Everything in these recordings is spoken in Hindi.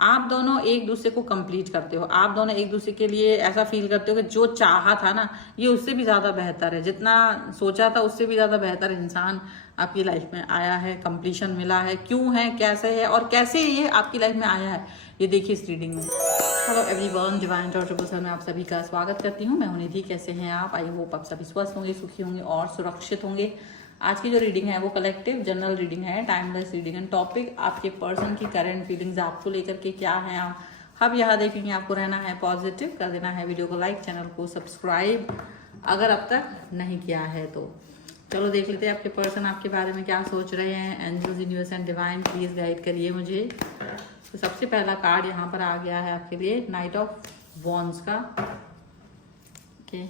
आप दोनों एक दूसरे को कंप्लीट करते हो, आप दोनों एक दूसरे के लिए ऐसा फील करते हो कि जो चाहा था ना ये उससे भी ज़्यादा बेहतर है, जितना सोचा था उससे भी ज़्यादा बेहतर इंसान आपकी लाइफ में आया है, कंप्लीशन मिला है। क्यों है, कैसे है और कैसे ये आपकी लाइफ में आया है, ये देखिए इस रीडिंग में। हेलो एवरीवन, डिवाइन टॉर्चर में आप सभी का स्वागत करती हूँ। मैं हूं निधि। कैसे हैं आप? आई होप आप सभी स्वस्थ होंगे, सुखी होंगे और सुरक्षित होंगे। आज की जो रीडिंग है वो कलेक्टिव जनरल रीडिंग है, टाइमलेस रीडिंग एंड टॉपिक आपके पर्सन की करंट फीलिंग्स आपको लेकर के क्या है आप हम यहाँ देखेंगे। आपको रहना है पॉजिटिव, कर देना है वीडियो को लाइक, चैनल को सब्सक्राइब अगर अब तक नहीं किया है तो। चलो देख लेते हैं आपके पर्सन आपके बारे में क्या सोच रहे हैं। Angels, universe and divine please guide करिए मुझे। तो सबसे पहला कार्ड यहाँ पर आ गया है आपके लिए, नाइट ऑफ वॉन्ड्स का। ओके,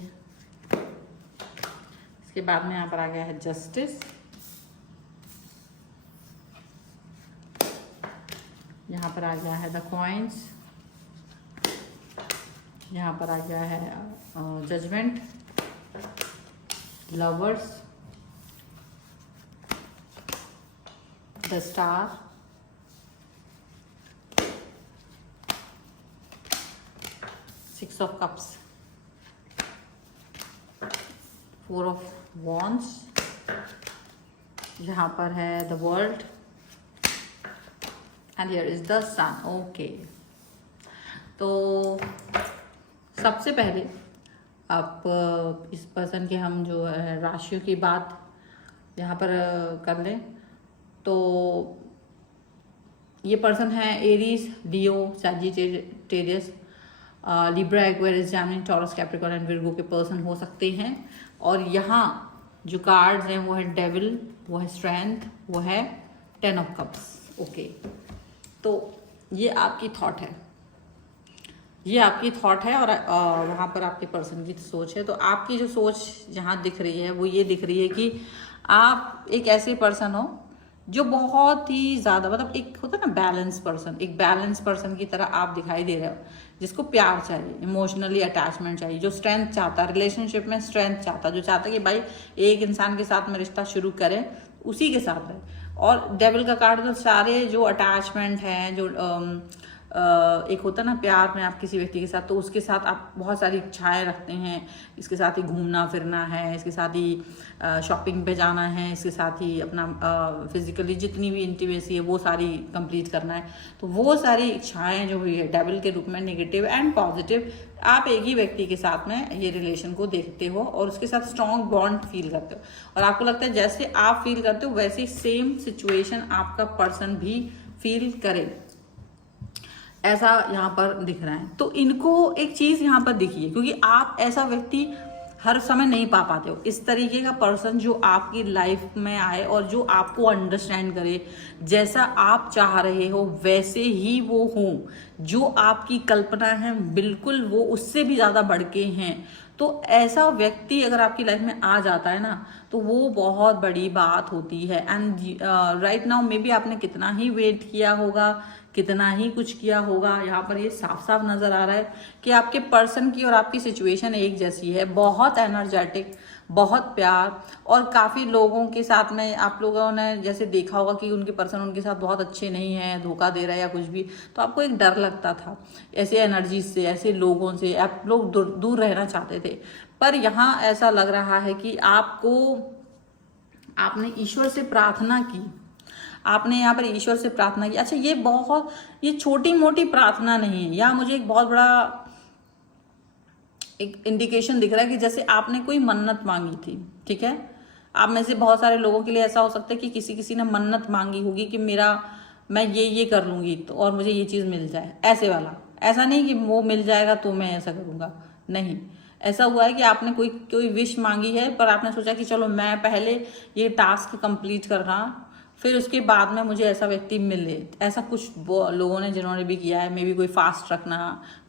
इसके बाद में यहाँ पर आ गया है जस्टिस। यहाँ पर आ गया है द कॉइन्स। यहाँ पर आ गया है judgement, lovers, the star, six of cups, four of wands, यहाँ पर है the world and here is the sun. Okay, तो सबसे पहले आप इस पर्सन के हम जो है राशियों की बात यहाँ पर कर लें तो ये पर्सन है Aries, Leo, Sagittarius, Libra, Aquarius, Gemini, taurus, Capricorn and Virgo के पर्सन हो सकते हैं। और यहाँ जो कार्ड्स हैं वो है डेविल, वो है स्ट्रेंथ, वो है 10 ऑफ कप्स। ओके, तो ये आपकी थॉट है, ये आपकी थॉट है और वहाँ पर आपके पर्सन की सोच है। तो आपकी जो सोच यहाँ दिख रही है वो ये दिख रही है कि आप एक ऐसे पर्सन हो जो बहुत ही ज़्यादा, मतलब एक होता है ना बैलेंस पर्सन, एक बैलेंस पर्सन की तरह आप दिखाई दे रहे हो, जिसको प्यार चाहिए, इमोशनली अटैचमेंट चाहिए, जो स्ट्रेंथ चाहता है रिलेशनशिप में, स्ट्रेंथ चाहता, जो चाहता है कि भाई एक इंसान के साथ में रिश्ता शुरू करें उसी के साथ रहे। और डेविल का कार्ड तो सारे जो अटैचमेंट हैं, जो एक होता है ना प्यार में आप किसी व्यक्ति के साथ, तो उसके साथ आप बहुत सारी इच्छाएं रखते हैं, इसके साथ ही घूमना फिरना है, इसके साथ ही शॉपिंग पे जाना है, इसके साथ ही अपना फिजिकली जितनी भी इंटीमेसी है वो सारी कंप्लीट करना है। तो वो सारी इच्छाएं जो हुई है डेविल के रूप में, नेगेटिव एंड पॉजिटिव, आप एक ही व्यक्ति के साथ में ये रिलेशन को देखते हो और उसके साथ स्ट्रॉन्ग बॉन्ड फील करते हो। और आपको लगता है जैसे आप फील करते हो वैसे सेम सिचुएशन आपका पर्सन भी फील करे, ऐसा यहाँ पर दिख रहा है। तो इनको एक चीज यहाँ पर दिखी है, क्योंकि आप ऐसा व्यक्ति हर समय नहीं पा पाते हो, इस तरीके का पर्सन जो आपकी लाइफ में आए और जो आपको अंडरस्टैंड करे, जैसा आप चाह रहे हो वैसे ही वो हो, जो आपकी कल्पना है बिल्कुल वो उससे भी ज्यादा बढ़ के हैं। तो ऐसा व्यक्ति अगर आपकी लाइफ में आ जाता है ना तो वो बहुत बड़ी बात होती है। And right now may be आपने कितना ही वेट किया होगा, कितना ही कुछ किया होगा, यहाँ पर ये साफ साफ नजर आ रहा है कि आपके पर्सन की और आपकी सिचुएशन एक जैसी है, बहुत एनर्जेटिक, बहुत प्यार। और काफ़ी लोगों के साथ में आप लोगों ने जैसे देखा होगा कि उनके पर्सन उनके साथ बहुत अच्छे नहीं हैं, धोखा दे रहा है या कुछ भी, तो आपको एक डर लगता था ऐसे एनर्जी से, ऐसे लोगों से आप लोग दूर रहना चाहते थे। पर यहाँ ऐसा लग रहा है कि आपने ईश्वर से प्रार्थना की, आपने यहाँ पर ईश्वर से प्रार्थना की। अच्छा, ये छोटी मोटी प्रार्थना नहीं है, या मुझे एक बहुत बड़ा एक इंडिकेशन दिख रहा है कि जैसे आपने कोई मन्नत मांगी थी। ठीक है, आप में से बहुत सारे लोगों के लिए ऐसा हो सकता है कि किसी ने मन्नत मांगी होगी कि मैं ये कर लूंगी तो और मुझे ये चीज मिल जाए, ऐसे वाला। ऐसा नहीं कि वो मिल जाएगा तो मैं ऐसा करूंगा, नहीं। ऐसा हुआ है कि आपने कोई विश मांगी है, पर आपने सोचा कि चलो मैं पहले ये टास्क कंप्लीट कर रहा, फिर उसके बाद में मुझे ऐसा व्यक्ति मिले। ऐसा कुछ लोगों ने जिन्होंने भी किया है, मे बी कोई फास्ट रखना,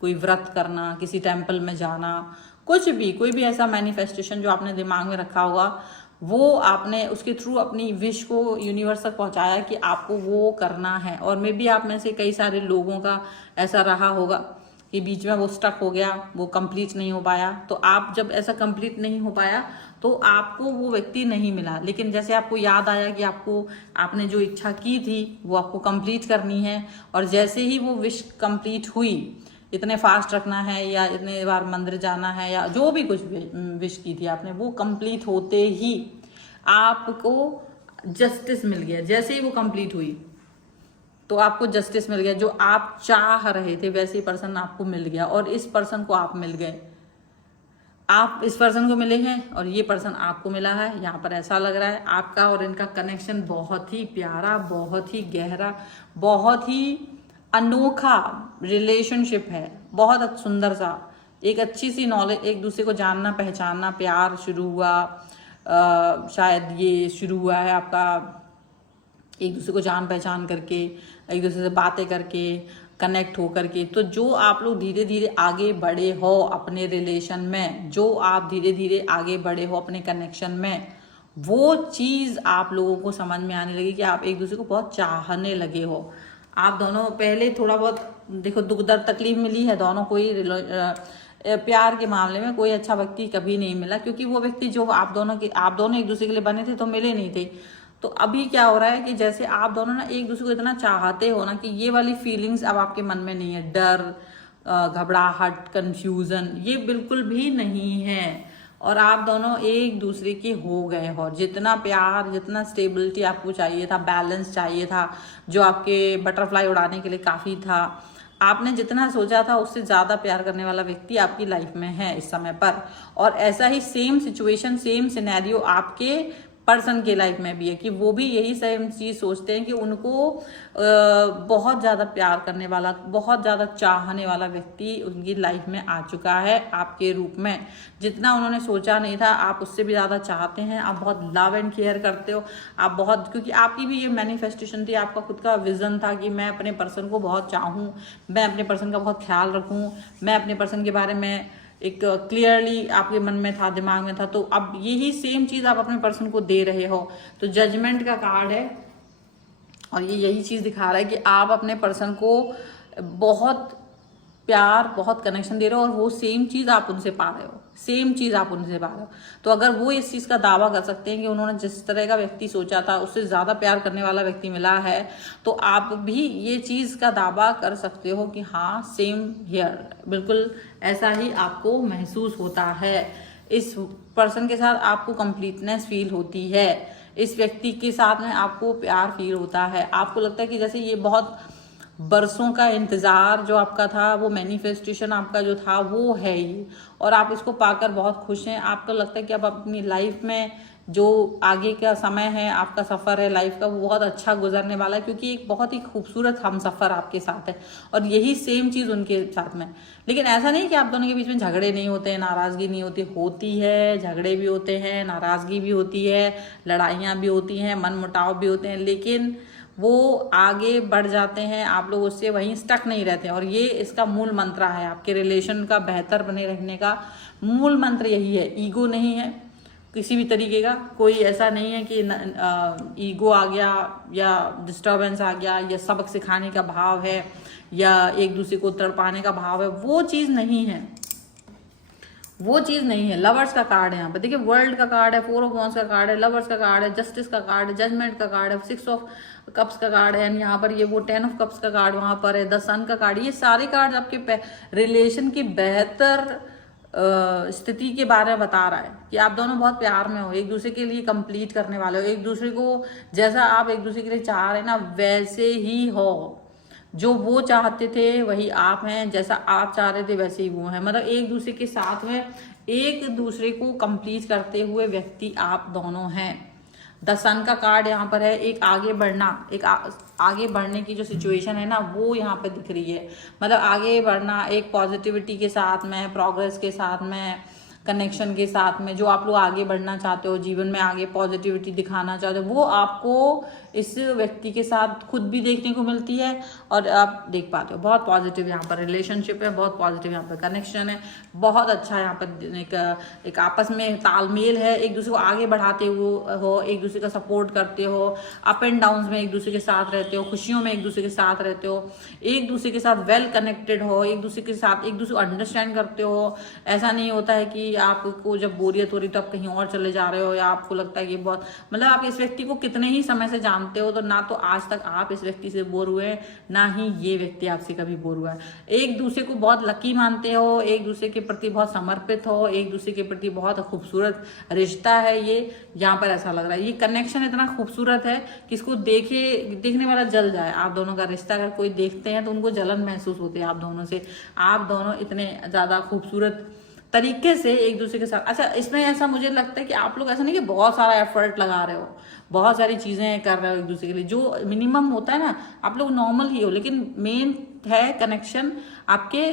कोई व्रत करना, किसी टेम्पल में जाना, कुछ भी, कोई भी ऐसा मैनिफेस्टेशन जो आपने दिमाग में रखा होगा, वो आपने उसके थ्रू अपनी विश को यूनिवर्स तक पहुंचाया कि आपको वो करना है। और मे बी आप में से कई सारे लोगों का ऐसा रहा होगा कि बीच में वो स्टक हो गया, वो कंप्लीट नहीं हो पाया। तो आप जब ऐसा कंप्लीट नहीं हो पाया तो आपको वो व्यक्ति नहीं मिला। लेकिन जैसे आपको याद आया कि आपने जो इच्छा की थी वो आपको कंप्लीट करनी है, और जैसे ही वो विश कंप्लीट हुई, इतने फास्ट रखना है या इतने बार मंदिर जाना है या जो भी कुछ विश की थी आपने, वो कंप्लीट होते ही आपको जस्टिस मिल गया। जैसे ही वो कंप्लीट हुई तो आपको जस्टिस मिल गया, जो आप चाह रहे थे वैसे ही पर्सन आपको मिल गया, और इस पर्सन को आप मिल गए। आप इस पर्सन को मिले हैं और ये पर्सन आपको मिला है। यहाँ पर ऐसा लग रहा है आपका और इनका कनेक्शन बहुत ही प्यारा, बहुत ही गहरा, बहुत ही अनोखा रिलेशनशिप है। बहुत सुंदर सा, एक अच्छी सी नॉलेज, एक दूसरे को जानना पहचानना, प्यार शुरू हुआ। शायद ये शुरू हुआ है आपका एक दूसरे को जान पहचान करके, एक दूसरे से बातें करके, कनेक्ट हो करके। तो जो आप लोग धीरे धीरे आगे बढ़े हो अपने रिलेशन में, जो आप धीरे धीरे आगे बढ़े हो अपने कनेक्शन में, वो चीज़ आप लोगों को समझ में आने लगी कि आप एक दूसरे को बहुत चाहने लगे हो। आप दोनों पहले थोड़ा बहुत देखो दुख दर्द तकलीफ मिली है दोनों को ही, प्यार के मामले में कोई अच्छा व्यक्ति कभी नहीं मिला, क्योंकि वो व्यक्ति जो आप दोनों एक दूसरे के लिए बने थे तो मिले नहीं थे। तो अभी क्या हो रहा है कि जैसे आप दोनों ना एक दूसरे को इतना चाहते हो ना कि ये वाली फीलिंग्स अब आपके मन में नहीं है। डर, घबराहट, कंफ्यूजन, ये बिल्कुल भी नहीं है, और आप दोनों एक दूसरे के हो गए हो। जितना प्यार, जितना स्टेबिलिटी आपको चाहिए था, बैलेंस चाहिए था, जो आपके बटरफ्लाई उड़ाने के लिए काफ़ी था, आपने जितना सोचा था उससे ज़्यादा प्यार करने वाला व्यक्ति आपकी लाइफ में है इस समय पर। और ऐसा ही सेम सिचुएशन, सेम सिनेरियो आपके पर्सन के लाइफ में भी है कि वो भी यही सेम चीज़ सोचते हैं कि उनको बहुत ज़्यादा प्यार करने वाला, बहुत ज़्यादा चाहने वाला व्यक्ति उनकी लाइफ में आ चुका है आपके रूप में। जितना उन्होंने सोचा नहीं था, आप उससे भी ज़्यादा चाहते हैं। आप बहुत लव एंड केयर करते हो, आप बहुत, क्योंकि आपकी भी ये मैनिफेस्टेशन थी, आपका खुद का विजन था कि मैं अपने पर्सन को बहुत चाहूँ, मैं अपने पर्सन का बहुत ख्याल रखूँ, मैं अपने पर्सन के बारे में एक क्लियरली आपके मन में था, दिमाग में था। तो अब यही सेम चीज़ आप अपने पर्सन को दे रहे हो। तो जजमेंट का कार्ड है और ये यही चीज़ दिखा रहा है कि आप अपने पर्सन को बहुत प्यार, बहुत कनेक्शन दे रहे हो, और वो सेम चीज़ आप उनसे पा रहे हो, सेम चीज़ आप उनसे पा रहे हो। तो अगर वो इस चीज़ का दावा कर सकते हैं कि उन्होंने जिस तरह का व्यक्ति सोचा था उससे ज़्यादा प्यार करने वाला व्यक्ति मिला है, तो आप भी ये चीज़ का दावा कर सकते हो कि हाँ, सेम हियर, बिल्कुल ऐसा ही आपको महसूस होता है। इस पर्सन के साथ आपको कंप्लीटनेस फील होती है, इस व्यक्ति के साथ में आपको प्यार फील होता है। आपको लगता है कि जैसे ये बहुत बरसों का इंतज़ार जो आपका था, वो मैनिफेस्टेशन आपका जो था वो है ही, और आप इसको पाकर बहुत खुश हैं। आपको लगता है कि अब अपनी लाइफ में जो आगे का समय है, आपका सफ़र है लाइफ का, वो बहुत अच्छा गुजरने वाला है, क्योंकि एक बहुत ही खूबसूरत हम सफ़र आपके साथ है, और यही सेम चीज़ उनके साथ में। लेकिन ऐसा नहीं कि आप दोनों के बीच में झगड़े नहीं होते हैं, नाराज़गी नहीं होती, होती है, झगड़े भी होते हैं, नाराज़गी भी होती है, लड़ाइयाँ भी होती हैं, मन मुटाव भी होते हैं, लेकिन वो आगे बढ़ जाते हैं। आप लोग उससे वहीं स्टक नहीं रहते हैं, और ये इसका मूल मंत्र है आपके रिलेशन का बेहतर बने रहने का मूल मंत्र यही है। ईगो नहीं है किसी भी तरीके का, कोई ऐसा नहीं है कि ईगो आ गया या डिस्टर्बेंस आ गया या सबक सिखाने का भाव है या एक दूसरे को तड़पाने का भाव है, वो चीज़ नहीं है, वो चीज़ नहीं है। लवर्स का कार्ड है यहाँ पे, देखिए वर्ल्ड का कार्ड है, 4 ऑफ वांड्स का कार्ड है, लवर्स का कार्ड है, जस्टिस का कार्ड है, जजमेंट का कार्ड है, 6 ऑफ कप्स का कार्ड है, यहाँ पर ये वो 10 ऑफ कप्स का कार्ड वहाँ पर है, द सन का कार्ड। ये सारे कार्ड आपके रिलेशन की बेहतर स्थिति के बारे में बता रहा है कि आप दोनों बहुत प्यार में हो, एक दूसरे के लिए कंप्लीट करने वाले हो, एक दूसरे को जैसा आप एक दूसरे के लिए चाह रहे हैं ना वैसे ही हो। जो वो चाहते थे वही आप हैं, जैसा आप चाह रहे थे वैसे ही वो हैं। मतलब एक दूसरे के साथ में एक दूसरे को कंप्लीट करते हुए व्यक्ति आप दोनों हैं। द सन का कार्ड यहाँ पर है, एक आगे बढ़ना, एक आगे बढ़ने की जो सिचुएशन है ना वो यहाँ पे दिख रही है। मतलब आगे बढ़ना एक पॉजिटिविटी के साथ में, प्रोग्रेस के साथ में, कनेक्शन के साथ में, जो आप लोग आगे बढ़ना चाहते हो, जीवन में आगे पॉजिटिविटी दिखाना चाहते हो, वो आपको इस व्यक्ति के साथ खुद भी देखने को मिलती है और आप देख पाते हो। बहुत पॉजिटिव यहाँ पर रिलेशनशिप है, बहुत पॉजिटिव यहाँ पर कनेक्शन है, बहुत अच्छा यहाँ पर एक आपस में तालमेल है, एक दूसरे को आगे बढ़ाते हो, एक दूसरे का सपोर्ट करते हो, अप एंड डाउन में एक दूसरे के साथ रहते हो, खुशियों में एक दूसरे के साथ रहते हो, एक दूसरे के साथ वेल कनेक्टेड हो, एक दूसरे के साथ एक दूसरे को अंडरस्टैंड करते हो। ऐसा नहीं होता है कि आपको जब बोरियत हो रही तो आप कहीं और चले जा रहे हो, या आपको लगता है कि बहुत मतलब आप इस व्यक्ति को कितने ही समय से जानते हो, तो ना तो आज तक आप इस व्यक्ति से बोर हुए हैं, ना ही ये व्यक्ति आपसे कभी बोर हुआ है। एक दूसरे को बहुत लकी मानते हो, एक दूसरे के प्रति बहुत समर्पित हो, एक दूसरे के प्रति बहुत खूबसूरत रिश्ता है ये यहाँ पर ऐसा लग रहा है। ये कनेक्शन इतना खूबसूरत है कि इसको देखने वाला जल जाए। आप दोनों का रिश्ता अगर कोई देखते हैं तो उनको जलन महसूस होती है आप दोनों से। आप दोनों इतने ज्यादा खूबसूरत तरीके से एक दूसरे के साथ, अच्छा इसमें ऐसा मुझे लगता है कि आप लोग ऐसा नहीं कि बहुत सारा एफर्ट लगा रहे हो, बहुत सारी चीजें कर रहे हो एक दूसरे के लिए, जो मिनिमम होता है ना, आप लोग नॉर्मल ही हो, लेकिन मेन है कनेक्शन आपके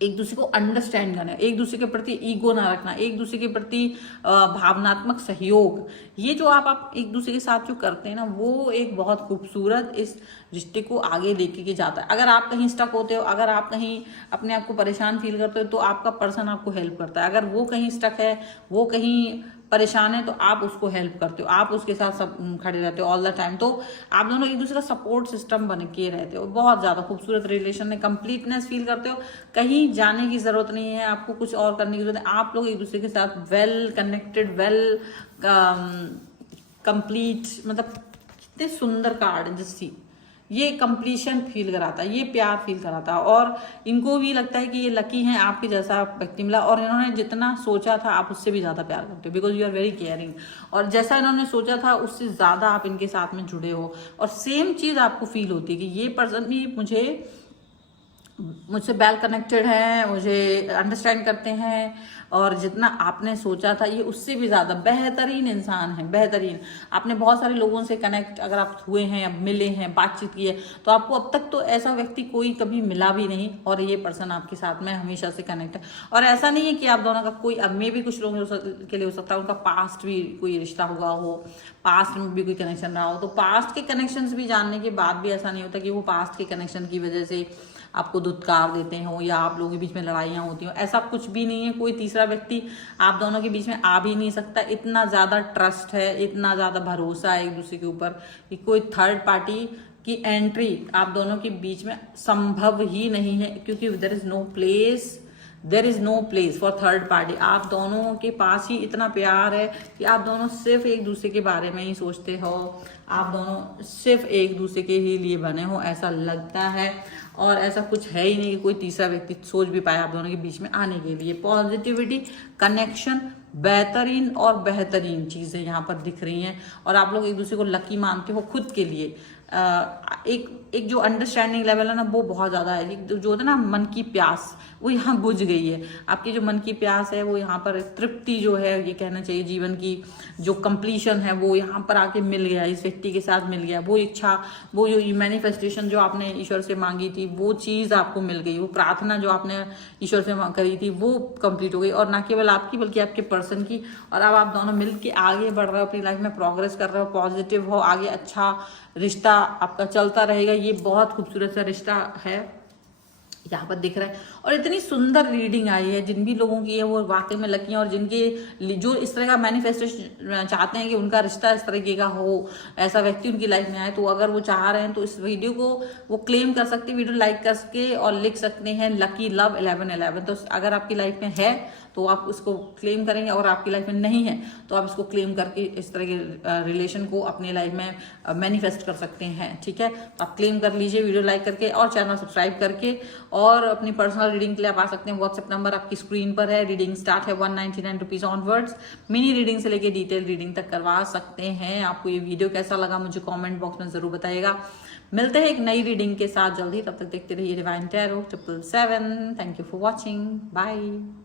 एक दूसरे को अंडरस्टैंड करना, एक दूसरे के प्रति ईगो ना रखना, एक दूसरे के प्रति भावनात्मक सहयोग। ये जो आप एक दूसरे के साथ जो करते हैं ना, वो एक बहुत खूबसूरत इस रिश्ते को आगे लेके के जाता है। अगर आप कहीं स्टक होते हो, अगर आप कहीं अपने आप को परेशान फील करते हो, तो आपका पर्सन आपको हेल्प करता है। अगर वो कहीं स्टक है, वो कहीं परेशान है, तो आप उसको हेल्प करते हो, आप उसके साथ सब खड़े रहते हो ऑल द टाइम। तो आप दोनों एक दूसरे का सपोर्ट सिस्टम बन के रहते हो। बहुत ज्यादा खूबसूरत रिलेशन में कंप्लीटनेस फील करते हो। कहीं जाने की जरूरत नहीं है, आपको कुछ और करने की जरूरत है। आप लोग एक दूसरे के साथ वेल कनेक्टेड, वेल कंप्लीट, मतलब कितने सुंदर कार्ड जैसी ये कंप्लीशन फील कराता है, ये प्यार फील कराता है। और इनको भी लगता है कि ये लकी हैं, आपके जैसा व्यक्ति मिला, और इन्होंने जितना सोचा था आप उससे भी ज्यादा प्यार करते हो, because you are very caring. और जैसा इन्होंने सोचा था उससे ज्यादा आप इनके साथ में जुड़े हो, और सेम चीज आपको फील होती है कि ये पर्सन भी मुझसे वेल कनेक्टेड है, मुझे अंडरस्टैंड करते हैं, और जितना आपने सोचा था ये उससे भी ज्यादा बेहतरीन इंसान है, बेहतरीन। आपने बहुत सारे लोगों से कनेक्ट अगर आप हुए हैं, मिले हैं, बातचीत की है, तो आपको अब तक तो ऐसा व्यक्ति कोई कभी मिला भी नहीं, और ये पर्सन आपके साथ में हमेशा से कनेक्ट है। और ऐसा नहीं है कि आप दोनों का कोई, अब में भी कुछ लोगों के लिए हो सकता है उनका पास्ट भी कोई रिश्ता हुआ हो, पास्ट में भी कोई कनेक्शन रहा हो, तो पास्ट के कनेक्शन भी जानने के बाद भी ऐसा नहीं होता कि वो पास्ट के कनेक्शन की वजह से आपको दुत्कार देते हो या आप लोगों के बीच में लड़ाइयाँ होती हो। ऐसा कुछ भी नहीं है। कोई तीसरा व्यक्ति आप दोनों के बीच में आ भी नहीं सकता। इतना ज्यादा ट्रस्ट है, इतना ज्यादा भरोसा है एक दूसरे के ऊपर कि कोई थर्ड पार्टी की एंट्री आप दोनों के बीच में संभव ही नहीं है, क्योंकि there is no place for third party. आप दोनों के पास ही इतना प्यार है कि आप दोनों सिर्फ एक दूसरे के बारे में ही सोचते हो, आप दोनों सिर्फ एक दूसरे के ही लिए बने हो, ऐसा लगता है। और ऐसा कुछ है ही नहीं कि कोई तीसरा व्यक्ति सोच भी पाए आप दोनों के बीच में आने के लिए। पॉजिटिविटी, कनेक्शन, बेहतरीन और बेहतरीन चीजें यहाँ पर दिख रही हैं, और आप लोग एक दूसरे को लकी मानते हो खुद के लिए। एक जो अंडरस्टैंडिंग लेवल है ना, वो बहुत ज्यादा है। जो होता है ना मन की प्यास, वो यहाँ बुझ गई है। आपकी जो मन की प्यास है वो यहाँ पर, तृप्ति जो है ये कहना चाहिए, जीवन की जो कंप्लीशन है वो यहाँ पर आके मिल गया, इस व्यक्ति के साथ मिल गया। वो इच्छा, वो जो मैनिफेस्टेशन जो आपने ईश्वर से मांगी थी, वो चीज आपको मिल गई। वो प्रार्थना जो आपने ईश्वर से करी थी वो कंप्लीट हो गई, और ना केवल आपकी बल्कि आपके पर्सन की। और अब आप दोनों मिल के आगे बढ़ रहे हो, अपनी लाइफ में प्रोग्रेस कर रहे हो, पॉजिटिव हो, आगे अच्छा रिश्ता आपका चलता रहेगा। ये बहुत खूबसूरत सा रिश्ता है यहाँ पर दिख रहा है। और इतनी सुंदर रीडिंग आई है, जिन भी लोगों की है वो वाकई में लकी हैं, और जिनके जो इस तरह का मैनिफेस्टेशन चाहते हैं कि उनका रिश्ता इस तरीके का हो, ऐसा व्यक्ति उनकी लाइफ में आए, तो अगर वो चाह रहे हैं तो इस वीडियो को वो क्लेम कर सकते हैं, वीडियो लाइक करके, और लिख सकते हैं लकी लव 1111। तो अगर आपकी लाइफ में है तो आप उसको क्लेम करेंगे, और आपकी लाइफ में नहीं है तो आप इसको क्लेम करके इस तरह के रिलेशन को अपनी लाइफ में मैनिफेस्ट कर सकते हैं। ठीक है, तो आप क्लेम कर लीजिए वीडियो लाइक करके और चैनल सब्सक्राइब करके। और अपनी पर्सनल रीडिंग के लिए आप आ सकते हैं, व्हाट्सएप नंबर आपकी स्क्रीन पर है। रीडिंग स्टार्ट है 199 रुपीज ऑनवर्ड्स। मिनी रीडिंग से लेके डिटेल रीडिंग तक करवा सकते हैं। आपको ये वीडियो कैसा लगा मुझे कॉमेंट बॉक्स में जरूर बताइएगा। मिलते हैं एक नई रीडिंग के साथ जल्दी, तब तक देखते रहिए divine tarot 777। Thank you for watching, bye.